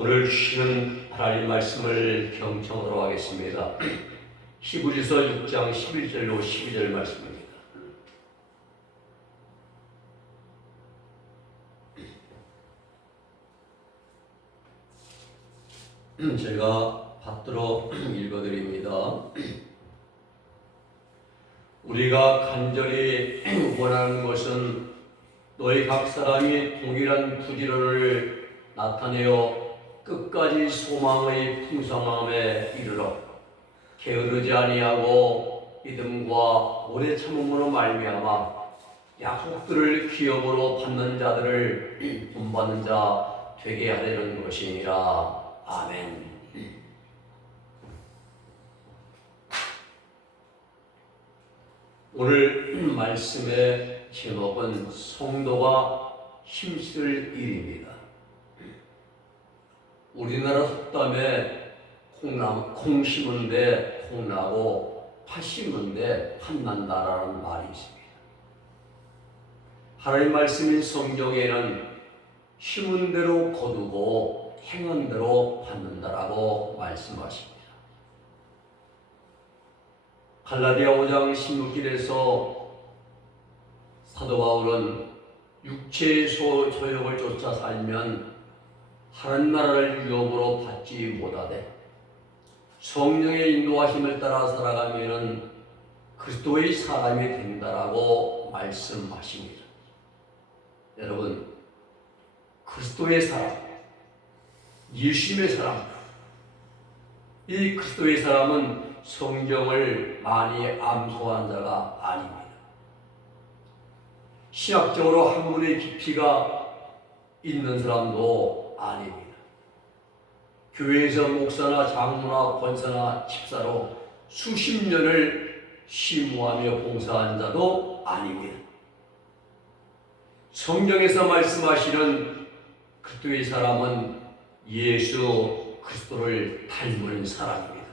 오늘 주시는 하나님 말씀을 경청하도록 하겠습니다. 히브리서 6장 11절로 12절 말씀입니다. 제가 받들어 읽어드립니다. 우리가 간절히 원하는 것은 너희 각 사람이 동일한 부지런을 나타내어 끝까지 소망의 풍성함에 이르러 게으르지 아니하고 믿음과 오래 참음으로 말미암아 약속들을 기업으로 받는 자들을 본받는 자 되게 하려는 것이니라. 아멘. 오늘 말씀의 제목은 성도가 힘쓸 일입니다. 우리나라 속담에 콩 심은데 콩 나고 팥 심은데 팥 난다라는 말이 있습니다. 하나님 말씀인 성경에는 심은 대로 거두고 행한 대로 받는다라고 말씀하십니다. 갈라디아 5장 16절에서 사도 바울은 육체의 소욕을 쫓아 살면 하나님 나라를 유업으로 받지 못하되 성령의 인도하심을 따라 살아가면 그리스도의 사람이 된다라고 말씀하십니다. 여러분, 그리스도의 사람, 예수님의 사람, 이 그리스도의 사람은 성경을 많이 암송한 자가 아닙니다. 신학적으로 학문의 깊이가 있는 사람도 아닙니다. 교회에서 목사나 장로나 권사나 집사로 수십 년을 심무하며 봉사한 자도 아닙니다. 성경에서 말씀하시는 그리스도의 사람은 예수 그리스도를 닮은 사람입니다.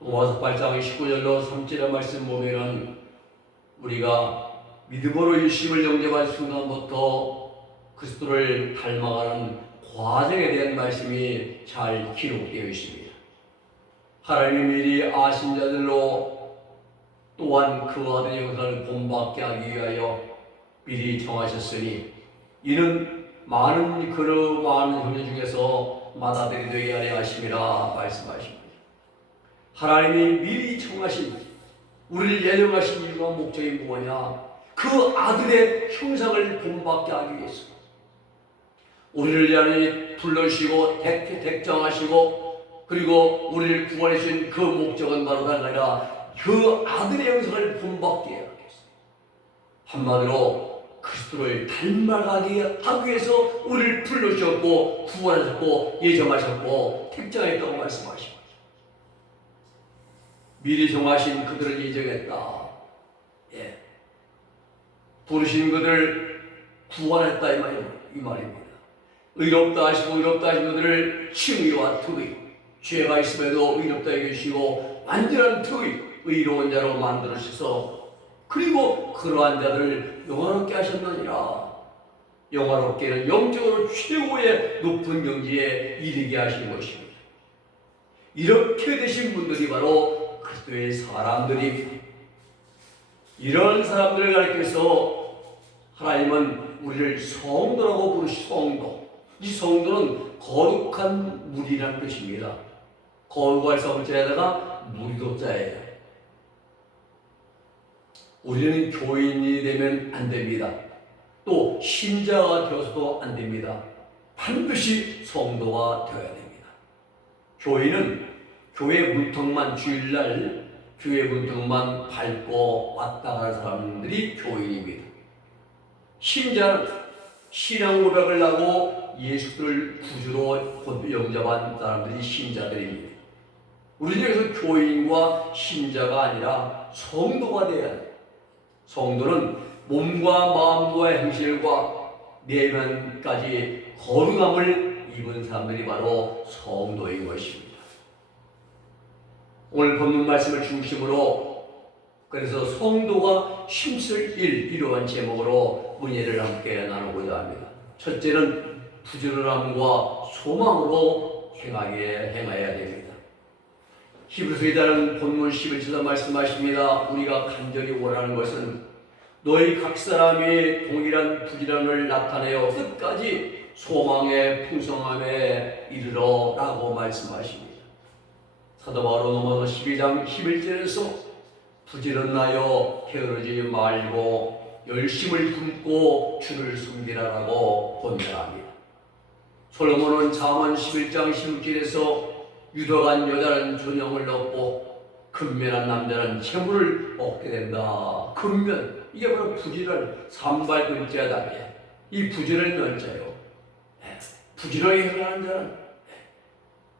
로마서 8장 19절로 3절의 말씀 보면은 우리가 믿음으로 예수님을 영접한 순간부터 그리스도를 닮아가는 과정에 대한 말씀이 잘 기록되어 있습니다. 하나님이 미리 아신 자들로 또한 그 아들의 영광을 본받게 하기 위하여 미리 정하셨으니 이는 많은 형제 중에서 맏아들이 되게 하려 하심이라 말씀하십니다. 하나님이 미리 정하신 우리를 예정하신 이유가 목적이 뭐냐? 그 아들의 형상을 본받게 하기 위해서 우리를 위하여 불러주시고 택정하시고 그리고 우리를 구원해 주신 그 목적은 바로 다른 아니라 그 아들의 형상을 본받게 하기 위해서, 한마디로 그리스도를 닮아가게 하기 위해서 우리를 불러주셨고 구원하셨고 예정하셨고 택정했다고 말씀하십니다. 미리 정하신 그들을 예정했다. 부르신 그들을 구원했다 이 말입니다. 의롭다 하시고 의롭다 하신 그들을 칭의와 특의, 죄가 있음에도 의롭다 해주시고 완전한 특의, 의로운 자로 만들으셔서 그리고 그러한 자들을 영화롭게 하셨느니라. 영화롭게는 영적으로 최고의 높은 경지에 이르게 하신 것입니다. 이렇게 되신 분들이 바로 그리스도의 사람들입니다. 이런 사람들을 가리켜서 하나님은 우리를 성도라고 부르시고, 성도. 이 성도는 거룩한 무리라는 뜻입니다. 거룩할 성자에다가 무리도자예요. 우리는 교인이 되면 안 됩니다. 또 신자가 되어서도 안 됩니다. 반드시 성도가 되어야 됩니다. 교인은 교회 문턱만 주일날 교회 문턱만 밟고 왔다 가는 사람들이 교인입니다. 신자는 신앙 고백을 하고 예수를 구주로 영접한 사람들이 신자들입니다. 우리 중에서 교인과 신자가 아니라 성도가 되어야 해요. 성도는 몸과 마음과 행실과 내면까지 거룩함을 입은 사람들이 바로 성도인 것입니다. 오늘 본문 말씀을 중심으로 그래서 성도가 힘쓸 일, 이러한 제목으로 문예를 함께 나누고자 합니다. 첫째는 부지런함과 소망으로 행하여야 됩니다. 히브리서 2장 본문 11절에 말씀하십니다. 우리가 간절히 원하는 것은 너희 각 사람이 동일한 부지런을 나타내어 끝까지 소망의 풍성함에 이르러 라고 말씀하십니다. 사도 바울은 로마서 12장 11절에서 부지런하여 게으르지 말고 열심을 품고 주를 섬기라라고 권면합니다. 솔로몬은 잠언 11장 16절에서 유덕한 여자는 존영을 얻고 근면한 남자는 재물을 얻게 된다. 근면, 이게 바로 부지런, 삼발근자다. 이 부지런을 면자요. 부지런히 행하는 자는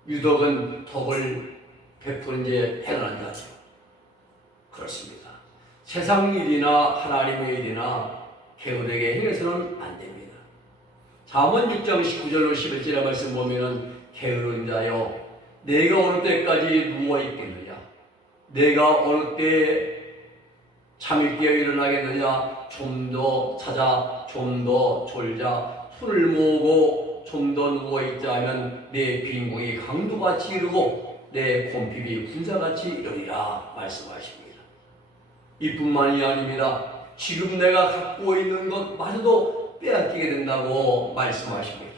유덕은 덕을 베푸는 데 행하는 자죠. 그렇습니다. 세상 일이나 하나님의 일이나 게으르게 행해서는 안 됩니다. 잠언 6장 19절로 11절의 말씀 보면은 게으른 자여 내가 어느 때까지 누워 있겠느냐? 내가 어느 때에 잠이 깨어 일어나겠느냐? 좀 더 자자, 좀 더 졸자, 손을 모으고 좀 더 누워 있자 하면 내 빈궁이 강도같이 이르고 내 곰핍이 군사같이 이르리라 말씀하십니다. 이뿐만이 아닙니다. 지금 내가 갖고 있는 것마저도 빼앗기게 된다고 말씀하십니다.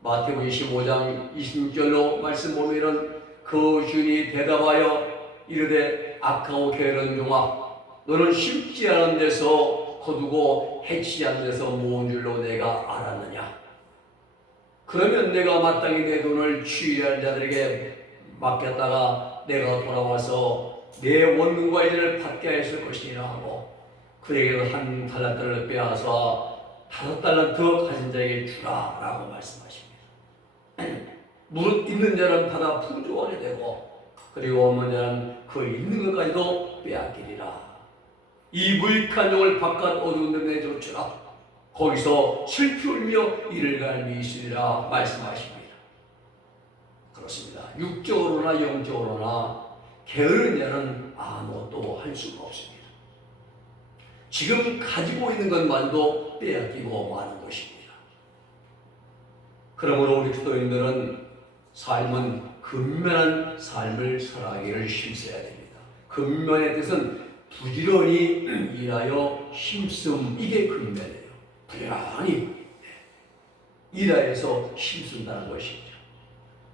마태복음 25장 26절로 말씀 보면은 그 주인이 대답하여 이르되 악하고 게으른 종아 너는 심지 않은 데서 거두고 해치지 않은 데서 모은 줄로 내가 알았느냐? 그러면 내가 마땅히 내 돈을 취할 자들에게 맡겼다가 내가 돌아와서 내 원금과 이자를 받게 하였을 것이니라 하고 그에게도 한 달란트를 빼앗아 5달란트 가진 자에게 주라 라고 말씀하십니다. 무릇 있는 자는 받아 풍족하게 되고 그리고 없는 자는 그 있는 것까지도 빼앗기리라. 이 무익한 종을 바깥 어두운 데 내쫓으라. 거기서 슬피 울며 이를 갈미 있으리라 말씀하십니다. 그렇습니다. 육적으로나 영적으로나 게으른 자는 아무것도 할 수가 없습니다. 지금 가지고 있는 것만도 빼앗기고 마는 것입니다. 그러므로 우리 기도인들은 삶은 근면한 삶을 살아가기를 힘써야 됩니다. 근면의 뜻은 부지런히 일하여 힘쓰음, 이게 근면이에요. 부지런히 일하여서 힘쓴다는 것이죠.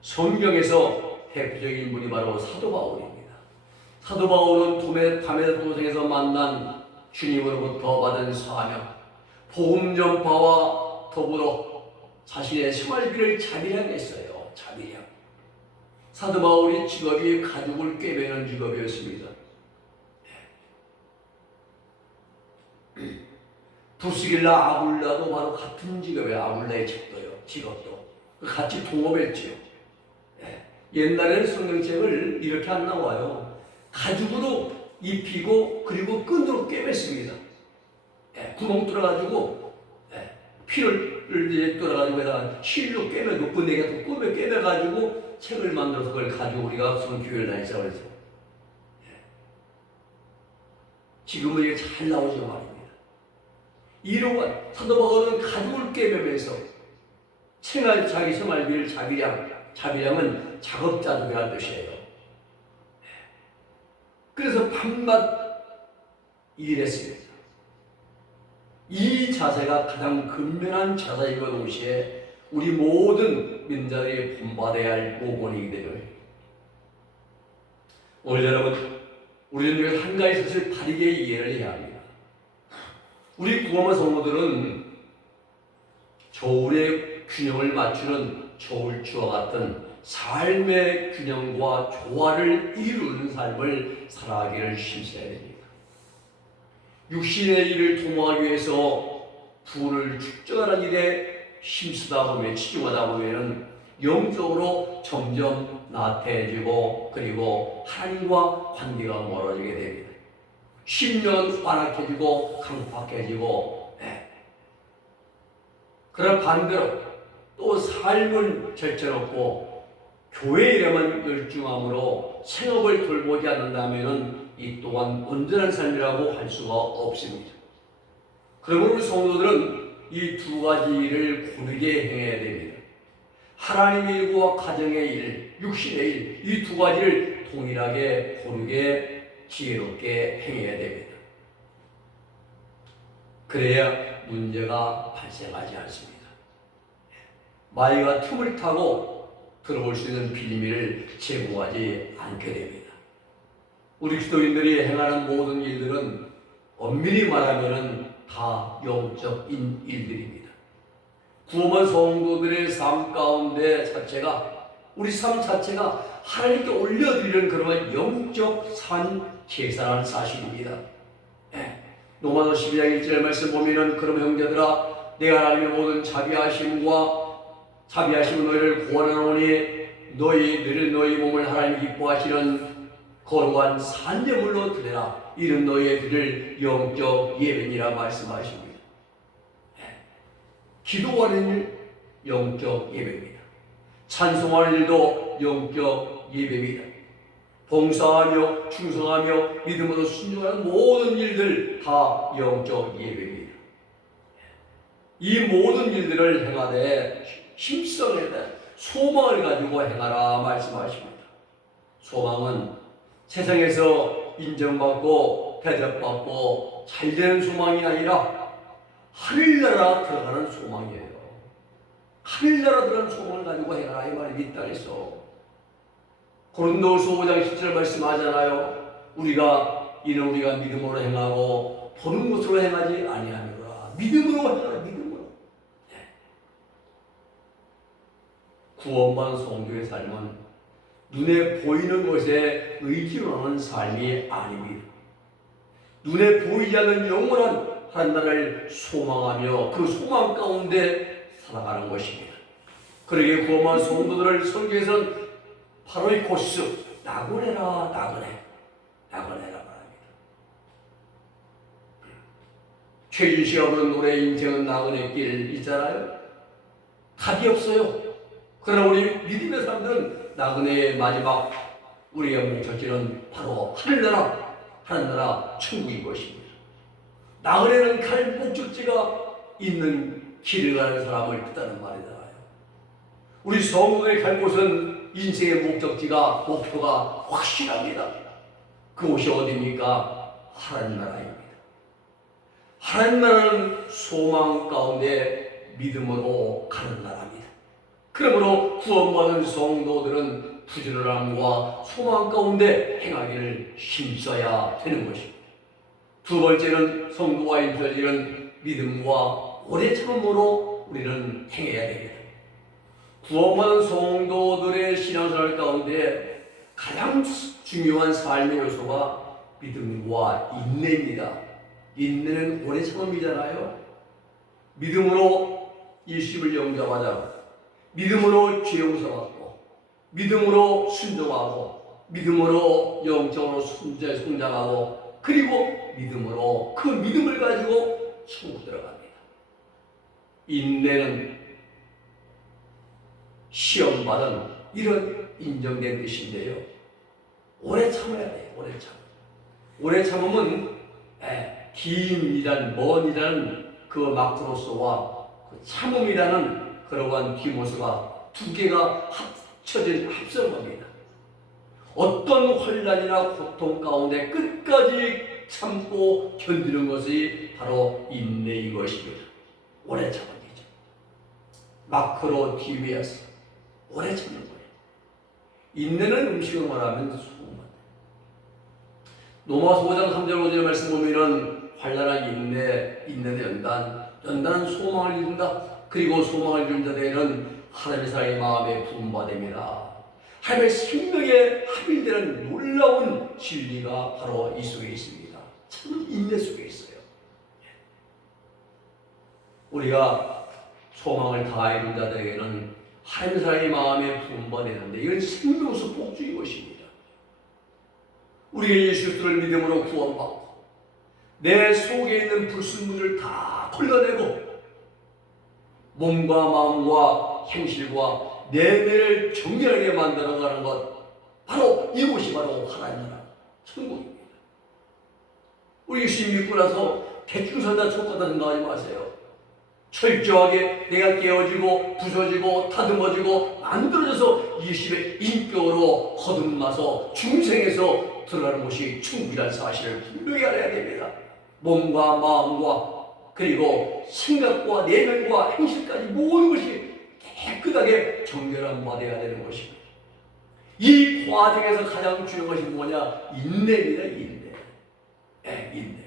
성경에서 대표적인 분이 바로 사도 바울입니다. 사도 바울은 담에색 도성에서 만난 주님으로부터 받은 사명, 복음 전파와 더불어 자신의 생활비를 자비하게 했어요. 자비량. 사도 바울이 직업이 가죽을 꿰매는 직업이었습니다. 부스길라 아굴라도 바로 같은 직업이에요. 아굴라의 직업도 같이 동업했지요. 옛날에는 성경책을 이렇게 안 나와요. 가죽으로 입히고 그리고 끈으로 꿰맸습니다. 구멍 뚫어가지고 피를 이제 뚫어가지고 실로 꿰매놓고 내가 또 꿰매가지고 책을 만들어서 그걸 가지고 우리가 성교회를 다니자고 했어요. 지금은 이게 잘 나오죠 말입니다. 이러한 사도 바울은 가죽을 꿰매면서 자기 생활비를 자비량은 작업자족이라는 뜻이에요. 그래서 밤낮 일했습니다. 이 자세가 가장 근면한 자세이고 동시에 우리 모든 민자들이 본받아야 할 모본이기 때문에 오늘 여러분 우리는 한 가지 사실을 바르게 이해를 해야 합니다. 우리 구원의 성도들은 저울의 균형을 맞추는 저울추와 같은 삶의 균형과 조화를 이루는 삶을 살아가기를 힘써야 됩니다. 육신의 일을 도모하기 위해서 부를 축적하는 일에 힘쓰다 보면 치중하다 보면 영적으로 점점 나태해지고 그리고 하나님과 관계가 멀어지게 됩니다. 심령은 완악해지고 강팍해지고 그런 반대로 또 삶은 절제롭고 교회 일에만 열중함으로 생업을 돌보지 않는다면 이 또한 온전한 삶이라고 할 수가 없습니다. 그러므로 우리 성도들은 이 두 가지를 고르게 행해야 됩니다. 하나님의 일과 가정의 일, 육신의 일, 이 두 가지를 동일하게 고르게 지혜롭게 행해야 됩니다. 그래야 문제가 발생하지 않습니다. 마귀가 틈을 타고 들어올 수 있는 빌미를 제공하지 않게 됩니다. 우리 기도인들이 행하는 모든 일들은 엄밀히 말하면 다 영적인 일들입니다. 구원한 성도들의 삶 가운데 자체가, 우리 삶 자체가 하나님께 올려드리는 그런 영적 산 제사라는 사실입니다. 로마서 12장 1절 말씀 보면은, 그럼 형제들아 내가 하나님의 모든 자비하심을 너희를 구원하노니 너희들은 너희 몸을 하나님 기뻐하시는 거룩한 산제물로 드려라. 이는 너희의 드릴 영적 예배니라 말씀하십니다. 기도하는 일 영적 예배입니다. 찬송하는 일도 영적 예배입니다. 봉사하며 충성하며 믿음으로 순종하는 모든 일들 다 영적 예배입니다. 이 모든 일들을 행하되 힘성에다 소망을 가지고 행하라 말씀하십니다. 소망은 세상에서 인정받고 대접받고 잘되는 소망이 아니라 하늘나라 들어가는 소망이에요. 하늘나라 들어가는 소망을 가지고 행하라 이 말이 이 땅에서. 고린도후서 5장 10절 말씀하잖아요. 우리가 믿음으로 행하고 보는 것으로 행하지 아니하노라. 믿음으로 행하라. 믿음으로. 구원받은 성도의 삶은 눈에 보이는 것에 의지하는 삶이 아닙니다. 눈에 보이지 않는 영원한 하나님을 소망하며 그 소망 가운데 살아가는 것입니다. 그러기에 구원받은 성도들을 설교에서는 바로 이 코스, 나그네라 말합니다. 최준씨가 부른 노래 인생은 나그네 길 있잖아요. 답이 없어요. 그러나 우리 믿음의 사람들은 나그네의 마지막 우리의 목적지는 바로 하늘나라 천국인 것입니다. 나그네는 갈 목적지가 있는 길을 가는 사람을 뜻하는 말이잖아요. 우리 성도들이 갈 곳은 인생의 목표가 확실합니다. 그곳이 어디입니까? 하나님 나라입니다. 하나님 나라는 소망 가운데 믿음으로 가는 나라입니다. 그러므로 구원받은 성도들은 부지런함과 소망 가운데 행하기를 힘써야 되는 것입니다. 두 번째는 성도와 인터지는 믿음과 오래 참음으로 우리는 행해야 됩니다. 구원받은 성도들의 신앙생활 가운데 가장 중요한 삶의 요소가 믿음과 인내입니다. 인내는 오래 참음이잖아요. 믿음으로 일심을 영접하자, 믿음으로 죄 용서받고, 믿음으로 순종하고, 믿음으로 영적으로 성장하고, 그리고 믿음으로 그 믿음을 가지고 천국 들어갑니다. 인내는 시험받은 이런 인정된 뜻인데요. 오래 참아야 돼요. 오래 참으면 먼이라는 그 마크로스와 그 참음이라는 그러한 디모스가 두 개가 합쳐진 겁니다. 어떤 혼란이나 고통 가운데 끝까지 참고 견디는 것이 바로 인내인 것입니다. 오래 참은 거죠. 마크로 디비아스. 오래 참는 거예요. 인내는 음식을 말하면 소금만. 로마서 5장 3절 5절 말씀 보면은 환난한 인내는 연단은 소망을 이룬다. 그리고 소망을 이룬 자들에게는 하나님의 사랑이 마음에 부음받습니다. 하나님의 생명에 합일되는 놀라운 진리가 바로 이 속에 있습니다. 참 인내 속에 있어요. 우리가 소망을 다 이룬 자들에게는 하나님의 사랑이 마음에 부음받는데 이건 생명수 복주인 것입니다. 우리가 예수 그리스도를 믿음으로 구원받고 내 속에 있는 불순물을 다 걸러내고 몸과 마음과 행실과 내면을 정결하게 만들어가는 것, 바로 이곳이 바로 하나님 나라 천국입니다. 우리 예수님 믿고 나서 대충 살다 족하다 생각하지 마세요. 철저하게 내가 깨어지고 부서지고 다듬어지고 만들어져서 예수의 인격으로 거듭나서 중생에서 들어가는 것이 충분한 사실을 분명히 알아야 됩니다. 몸과 마음과 그리고 생각과 내면과 행실까지 모든 것이 깨끗하게 정결함 받아야 되는 것입니다. 이 과정에서 가장 중요한 것이 뭐냐? 인내입니다. 인내.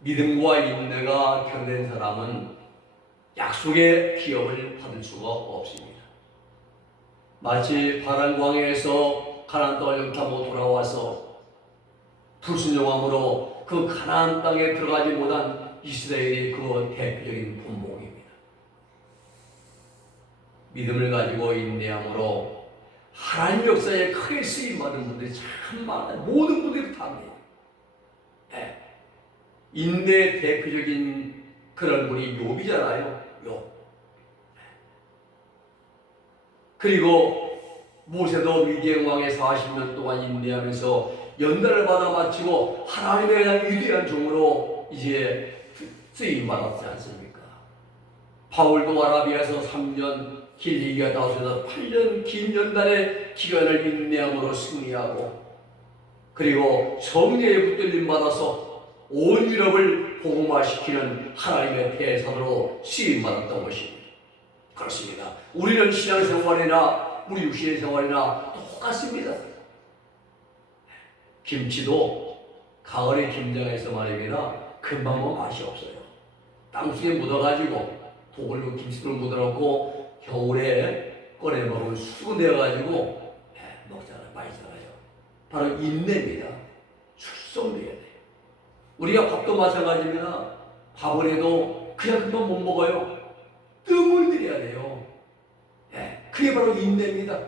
믿음과 인내가 결여된 사람은 약속의 기업을 받을 수가 없습니다. 마치 바란 광야에서 가나안 땅을 영접하고 돌아와서 불순종함으로 그 가나안 땅에 들어가지 못한 이스라엘의 그 대표적인 본봉입니다. 믿음을 가지고 인내함으로 하나님 역사에 크게 쓰임받은 분들이 참 많아요. 모든 분들이 다 합니다. 인내의 대표적인 그런 분이 욥이잖아요. 욥. 그리고 모세도 미디안 왕에 40년 동안 인내하면서 연단을 받아 마치고 하나님에 대한 위대한 종으로 이제 쓰임받았지 않습니까? 바울도 아라비아에서 3년, 길리기아 다소에서 8년 긴 연단의 기간을 인내함으로 승리하고, 그리고 성령에 붙들림 받아서 온 유럽을 복음화시키는 하나님의 대사로 쓰임받았던 것입니다. 그렇습니다. 우리는 신앙생활이나 우리 육신의 생활이나 똑같습니다. 김치도 가을에 김장해서 말입니다. 금방 뭐 맛이 없어요. 땅속에 묻어가지고 독을 김치를 묻어놓고 겨울에 꺼내 먹으면 수분되어가지고 먹잖아요. 맛있잖아요. 바로 인내입니다. 숙성돼야 돼요. 우리가 밥도 마찬가지입니다. 밥을 해도 그냥 금방 못 먹어요. 뜸을 들여야 돼요. 그게 바로 인내입니다.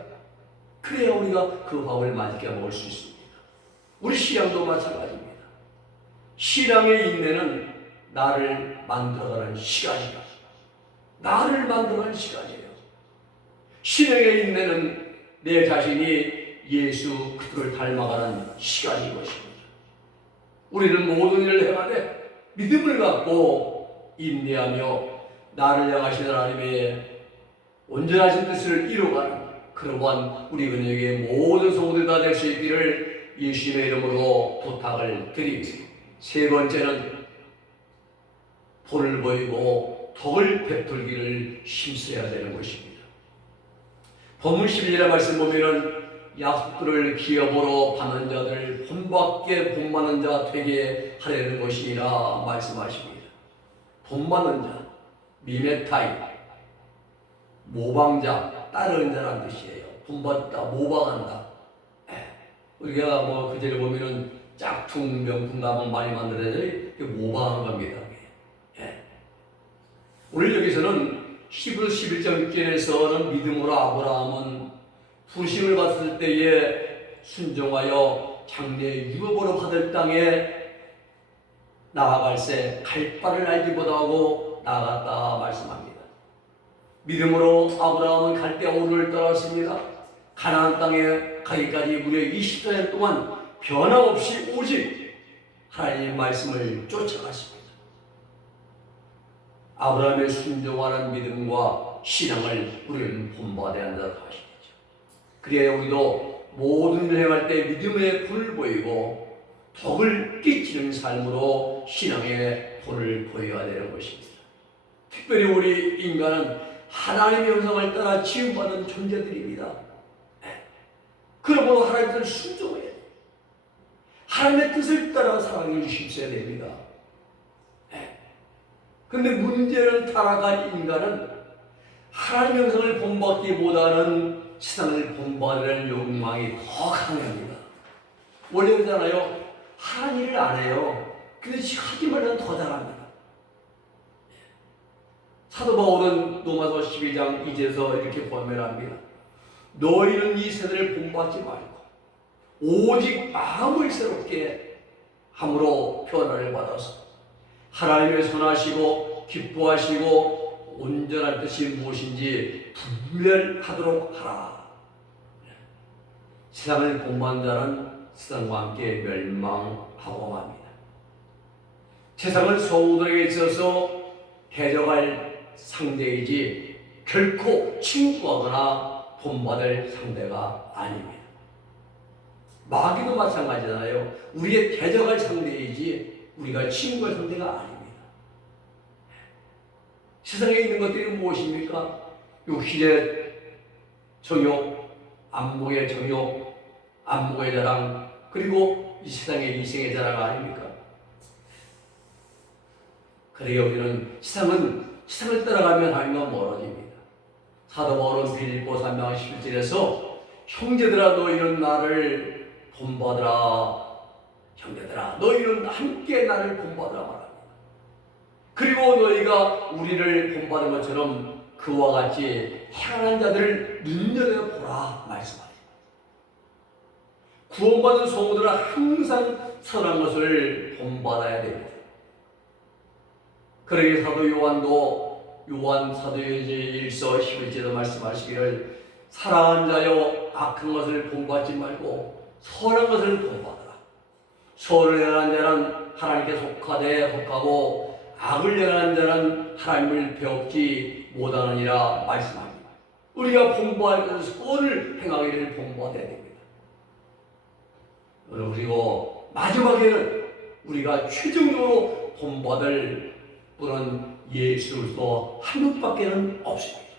그래야 우리가 그 밥을 맛있게 먹을 수 있습니다. 우리 신앙도 마찬가지입니다. 신앙의 인내는 나를 만들어가는 시간이다. 나를 만들어가는 시간이에요. 신앙의 인내는 내 자신이 예수 그리스도를 닮아가는 시간인 것입니다. 우리는 모든 일을 행하되 믿음을 갖고 인내하며 나를 향하신 하나님의 온전하신 뜻을 이루어가는 그러한 우리 근육의 모든 성도들이 다 될 수 있기를 예수님의 이름으로 부탁을 드립니다. 세 번째는 본을 보이고 덕을 베풀기를 힘써야 되는 것입니다. 본문 11절의 말씀 보면은 약속들을 기업으로 받는 자들 본받게 본받는 자 되게 하려는 것이라 말씀하십니다. 본받는 자, 미메타이, 모방자, 따르는 자라는 뜻이에요. 본받다, 모방한다. 우리가 뭐 그제를 보면은 짝퉁 명품 가방 많이 만들어야지 모방하는 겁니다. 오늘 여기서는 히브리서 11장 6절에서는 믿음으로 아브라함은 부심을 받을 때에 순종하여 장래 유업으로 받을 땅에 나아갈새 갈 바를 알지 못하고 나아갔다 말씀합니다. 믿음으로 아브라함은 갈대 오르를 떠났습니다. 가나안 땅에 가기까지 무려 20년 동안 변함없이 오직 하나님의 말씀을 쫓아갔습니다. 아브라함의 순종하는 믿음과 신앙을 우리는 본받아야 한다고 하십니다. 그래야 우리도 모든 일을 행할 때 믿음의 불을 보이고 덕을 끼치는 삶으로 신앙의 본을 보여야 되는 것입니다. 특별히 우리 인간은 하나님의 형상을 따라 지음받은 존재들입니다. 그러므로 하나님의 뜻을 순종해야 돼요. 하나님의 뜻을 따라 살아가기 힘써야 됩니다. 그런데 문제는 타락한 인간은 하나님의 형상을 본받기보다는 세상을 본받으려는 욕망이 더 강합니다. 원래 그러잖아요. 하는 일을 안 해요. 근데 하기만 하면 더 잘합니다. 사도 바울은 로마서 12장 2절에서 이렇게 권면합니다. 너희는 이 세대를 본받지 말고 오직 마음을 새롭게 함으로 변화를 받아서 하나님의 선하시고 기뻐하시고 온전한 뜻이 무엇인지 분별하도록 하라. 세상을 본받는 자는 세상과 함께 멸망하고 맙니다. 세상은 성도들에게 있어서 대적할 상대이지 결코 친구하거나 본받을 상대가 아닙니다. 마귀도 마찬가지잖아요. 우리의 대적할 상대이지 우리가 친구할 상대가 아닙니다. 세상에 있는 것들이 무엇입니까? 육신의 정욕, 안목의 정욕, 안목의 자랑, 그리고 이 세상의 이생의 자랑 아닙니까? 그러게 우리는 세상을 따라가면 하나님과 멀어집니다. 사도 바울은 빌립보 3장 11절에서 형제들아 너희는 나를 본받으라. 형제들아 너희는 함께 나를 본받으라 말합니다. 그리고 너희가 우리를 본받은 것처럼 그와 같이 행하는 자들을 눈여겨보라 말씀하십니다. 구원받은 성도들은 항상 선한 것을 본받아야 됩니다. 그러기 사도 요한도 요한 사도행전 1서 11절에 말씀하시기를 사랑하는 자여 악한 것을 본받지 말고 선한 것을 본받아라. 선을 행하는 자는 하나님께 속하고 악을 행하는 자는 하나님을 배웁지 못하느니라 말씀합니다. 우리가 본받을 것은 선을 행하기를 본받아야 됩니다. 그리고 마지막에는 우리가 최종적으로 본받을 분은 예수 그리스도 한 분밖에는 없습니다.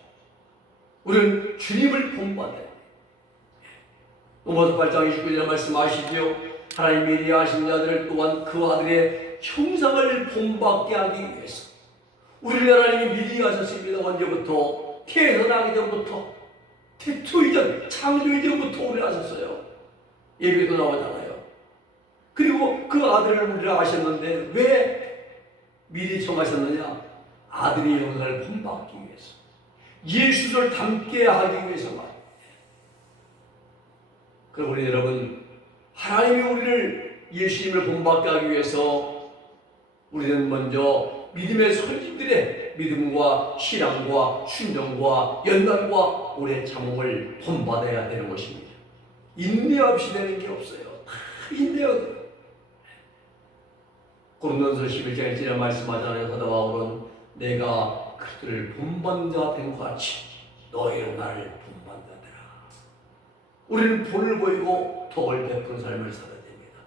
우리는 주님을 본받아야 됩니다. 로마서 8장 29절에 말씀하시지요. 하나님 미리 아신 자들을 또한 그 아들의 형상을 본받게 하기 위해서 우리를 하나님이 미리 아셨습니다. 언제부터? 태어나기 전부터, 태초 이전, 창조 이전부터 우리를 아셨어요. 예배도 나오잖아요. 그리고 그 아들을 우리를 아셨는데 왜 미리 정하셨느냐? 아들의 영광을 본받기 위해서, 예수를 닮게 하기 위해서만. 그럼 우리 여러분, 하나님이 우리를 예수님을 본받게 하기 위해서 우리는 먼저 믿음의 선진들의 믿음과 신앙과 순종과 연단과 오래 참음을 본받아야 되는 것입니다. 인내 없이 되는 게 없어요. 다 인내가 돼요. 고린도전서 11장 1절에 말씀하잖아요. 사도 바울은 내가 그들을 본받는 자 된 것 같이 너희는 나를 본받는 자들아. 우리는 본을 보이고 덕을 베푼 삶을 살아야 됩니다.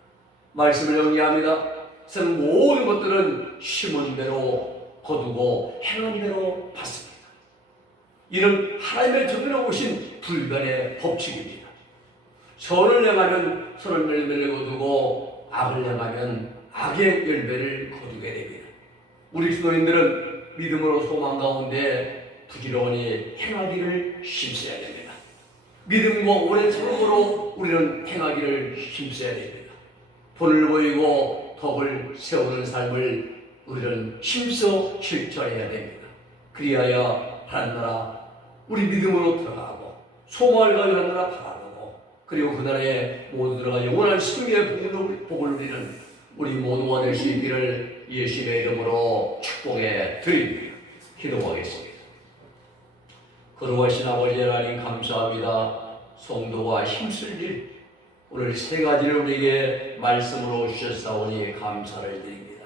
말씀을 정리합니다. 세상 모든 것들은 심은 대로 거두고 행한 대로 받습니다. 이는 하나님의 정해놓은 오신 불변의 법칙입니다. 선을 행하면 선을 열매를 거두고 악을 행하면 악의 열매를 거두게 됩니다. 우리 기도인들은 믿음으로 소망 가운데 부지런히 행하기를 힘써야 됩니다. 믿음과 오래 참음으로 우리는 행하기를 힘써야 됩니다. 본을 보이고 덕을 세우는 삶을 우리는 힘써 실천해야 됩니다. 그리하여 하나님 나라 우리 믿음으로 들어가고 소망을 가지고 하나님 나라 바라보고 그리고 그 나라에 모두 들어가 영원한 승리의 복을 누리는 우리 모두가 될 수 있기를 예수님의 이름으로 축복해 드립니다. 기도하겠습니다. 거룩하신 아버지 하나님 감사합니다. 성도가 힘쓸 일 오늘 세 가지를 우리에게 말씀으로 주셨사오니 감사를 드립니다.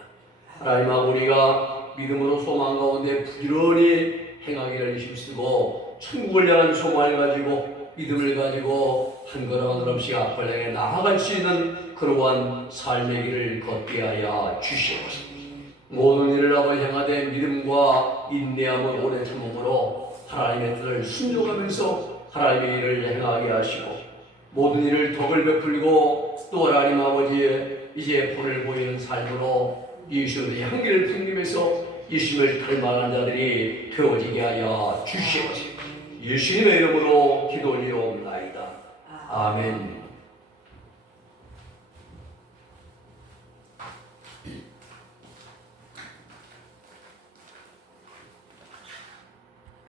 하나님아 우리가 믿음으로 소망 가운데 부지런히 행하기를 힘쓰고 천국을 향한 소망을 가지고 믿음을 가지고 한 걸음 한 걸음씩 앞을 향해 나아갈 수 있는 그러한 삶의 길을 걷게 하여 주시옵소서. 모든 일을 아버지 행하되 믿음과 인내함을 오래 참음으로 하나님의 뜻을 순종하면서 하나님의 일을 행하게 하시고 모든 일을 덕을 베풀고 또 하나님 아버지의 이제 본을 보이는 삶으로 예수의 향기를 풍기면서 예수를 닮아가는 자들이 되어지게 하여 주시옵소서. 예수님의 이름으로 기도 올리옵나이다. 아멘.